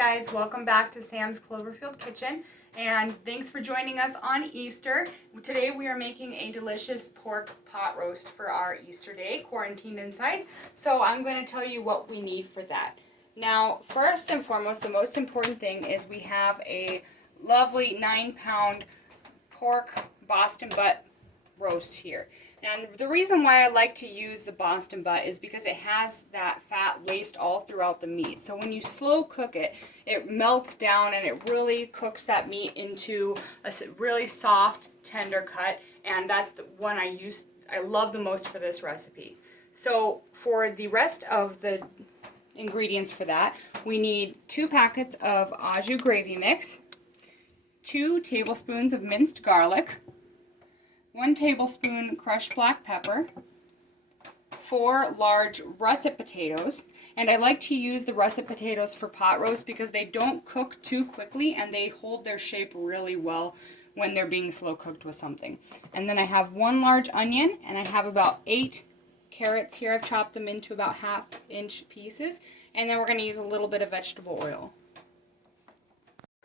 guys, welcome back to Sam's Cloverfield Kitchen, and thanks for joining us on Easter. Today we are making a delicious pork pot roast for our Easter day, quarantined inside. So I'm going to tell you what we need for that. Now, first and foremost, the most important thing is we have a lovely 9-pound pork Boston butt roast here. And the reason why I like to use the Boston butt is because it has that fat laced all throughout the meat. So when you slow cook it, it melts down and it really cooks that meat into a really soft, tender cut. And that's the one I love the most for this recipe. So for the rest of the ingredients for that, we need 2 packets of au jus gravy mix, 2 tablespoons of minced garlic, 1 tablespoon crushed black pepper, 4 large russet potatoes, and I like to use the russet potatoes for pot roast because they don't cook too quickly and they hold their shape really well when they're being slow cooked with something. And then I have 1 large onion, and I have about 8 carrots here. I've chopped them into about 1/2-inch pieces, and then we're going to use a little bit of vegetable oil.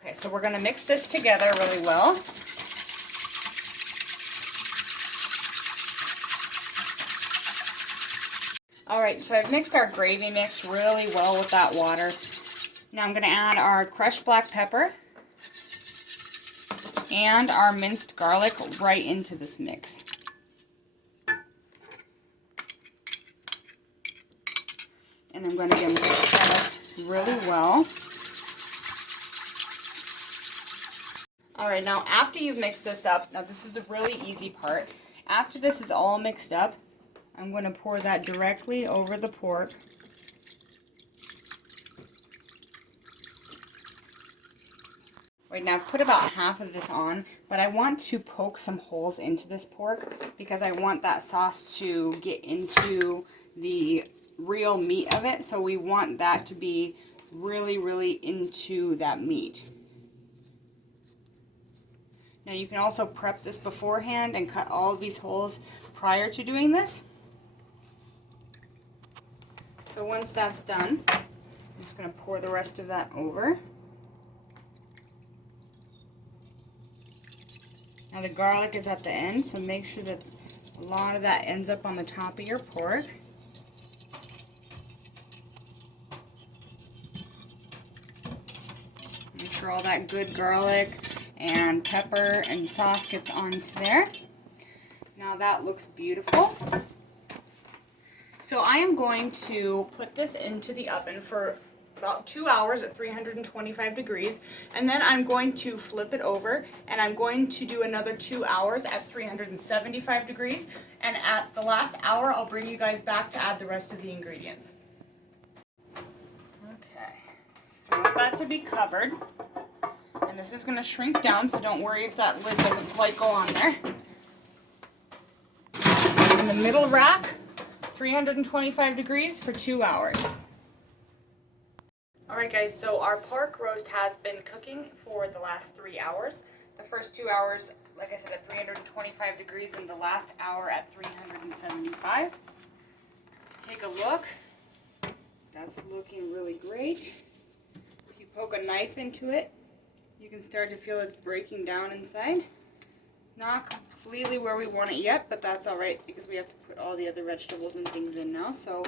Okay, so we're going to mix this together really well. Alright, so I've mixed our gravy mix really well with that water. Now I'm going to add our crushed black pepper and our minced garlic right into this mix. And I'm going to get mixed that up really well. Alright, now after you've mixed this up, now this is the really easy part. After this is all mixed up, I'm going to pour that directly over the pork. Right now, I've put about half of this on, but I want to poke some holes into this pork because I want that sauce to get into the real meat of it. So we want that to be really, really into that meat. Now you can also prep this beforehand and cut all of these holes prior to doing this. So once that's done, I'm just going to pour the rest of that over. Now the garlic is at the end, so make sure that a lot of that ends up on the top of your pork. Make sure all that good garlic and pepper and sauce gets onto there. Now that looks beautiful. So I am going to put this into the oven for about 2 hours at 325 degrees, and then I'm going to flip it over and I'm going to do another 2 hours at 375 degrees, and at the last hour I'll bring you guys back to add the rest of the ingredients. Okay, so we want that to be covered, and this is going to shrink down, so don't worry if that lid doesn't quite go on there. In the middle rack, 325 degrees for 2 hours. Alright guys, so our pork roast has been cooking for the last 3 hours. The first 2 hours, like I said, at 325 degrees, and the last hour at 375. So take a look. That's looking really great. If you poke a knife into it, you can start to feel it's breaking down inside. Not completely where we want it yet, but that's alright because we have to put all the other vegetables and things in now. So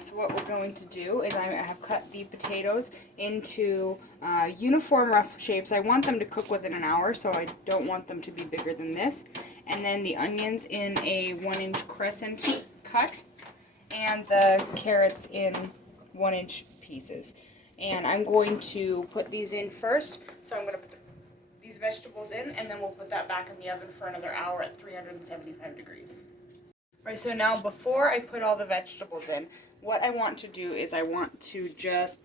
so what we're going to do is I have cut the potatoes into uniform rough shapes. I want them to cook within an hour, so I don't want them to be bigger than this. And then the onions in a 1-inch crescent cut, and the carrots in 1-inch pieces. And I'm going to put these in first, so I'm going to put these vegetables in, and then we'll put that back in the oven for another hour at 375 degrees. Right, so now before I put all the vegetables in, what I want to do is I want to just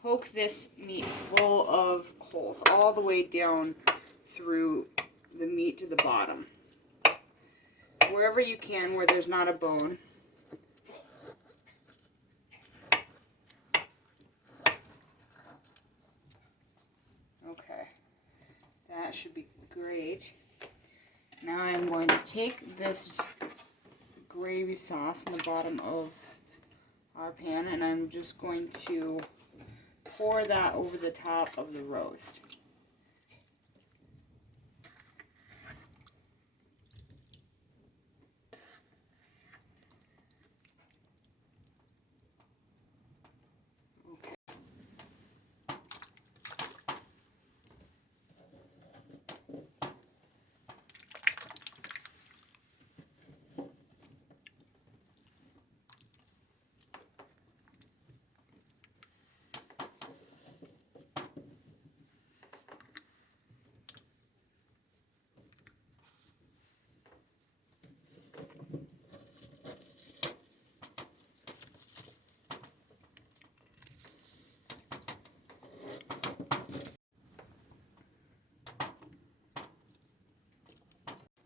poke this meat full of holes all the way down through the meat to the bottom. Wherever you can, where there's not a bone. Okay, that should be great. Now I'm going to take this gravy sauce in the bottom of our pan, and I'm just going to pour that over the top of the roast.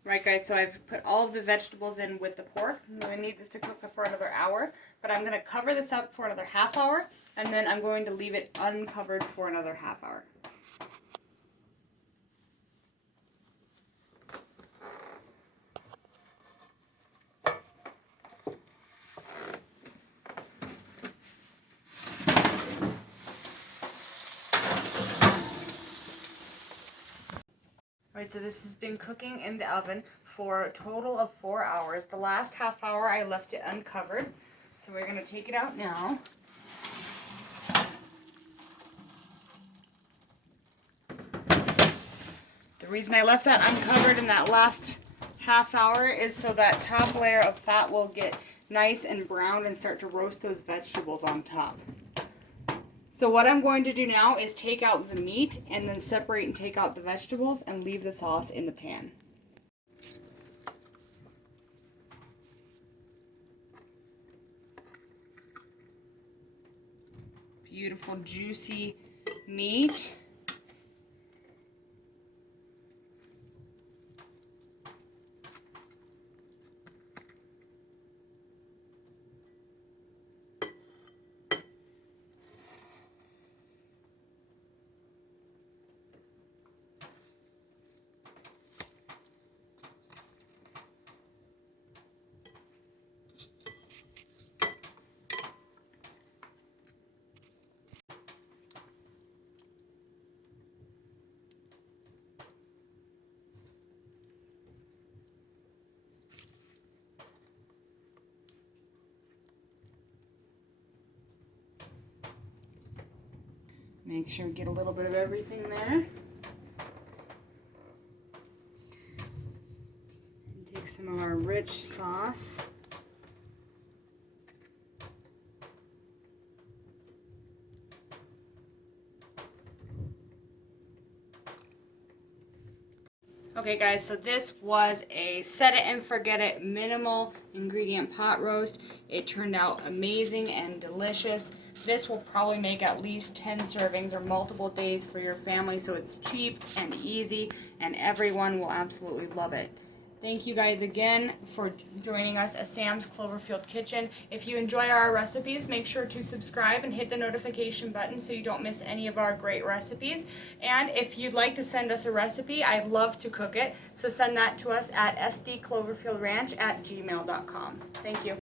Right guys, so I've put all of the vegetables in with the pork. I'm going to need this to cook for another hour, but I'm going to cover this up for another half hour, and then I'm going to leave it uncovered for another half hour. Alright, so this has been cooking in the oven for a total of 4 hours. The last half hour I left it uncovered. So we're going to take it out now. The reason I left that uncovered in that last half hour is so that top layer of fat will get nice and brown and start to roast those vegetables on top. So what I'm going to do now is take out the meat and then separate and take out the vegetables and leave the sauce in the pan. Beautiful juicy meat. Make sure to get a little bit of everything there. And take some of our rich sauce. Okay guys, so this was a set it and forget it minimal ingredient pot roast. It turned out amazing and delicious. This will probably make at least 10 servings or multiple days for your family, so it's cheap and easy and everyone will absolutely love it. Thank you guys again for joining us at Sam's Cloverfield Kitchen. If you enjoy our recipes, make sure to subscribe and hit the notification button so you don't miss any of our great recipes. And if you'd like to send us a recipe, I'd love to cook it. So send that to us at sdcloverfieldranch@gmail.com. Thank you.